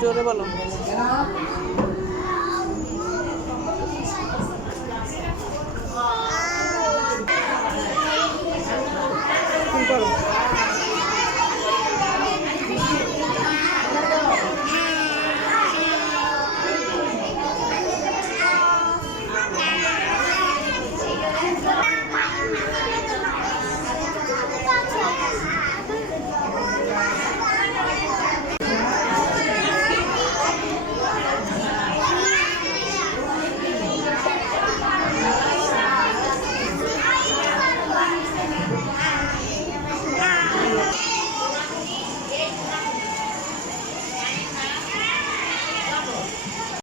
জোরে বলো। করো?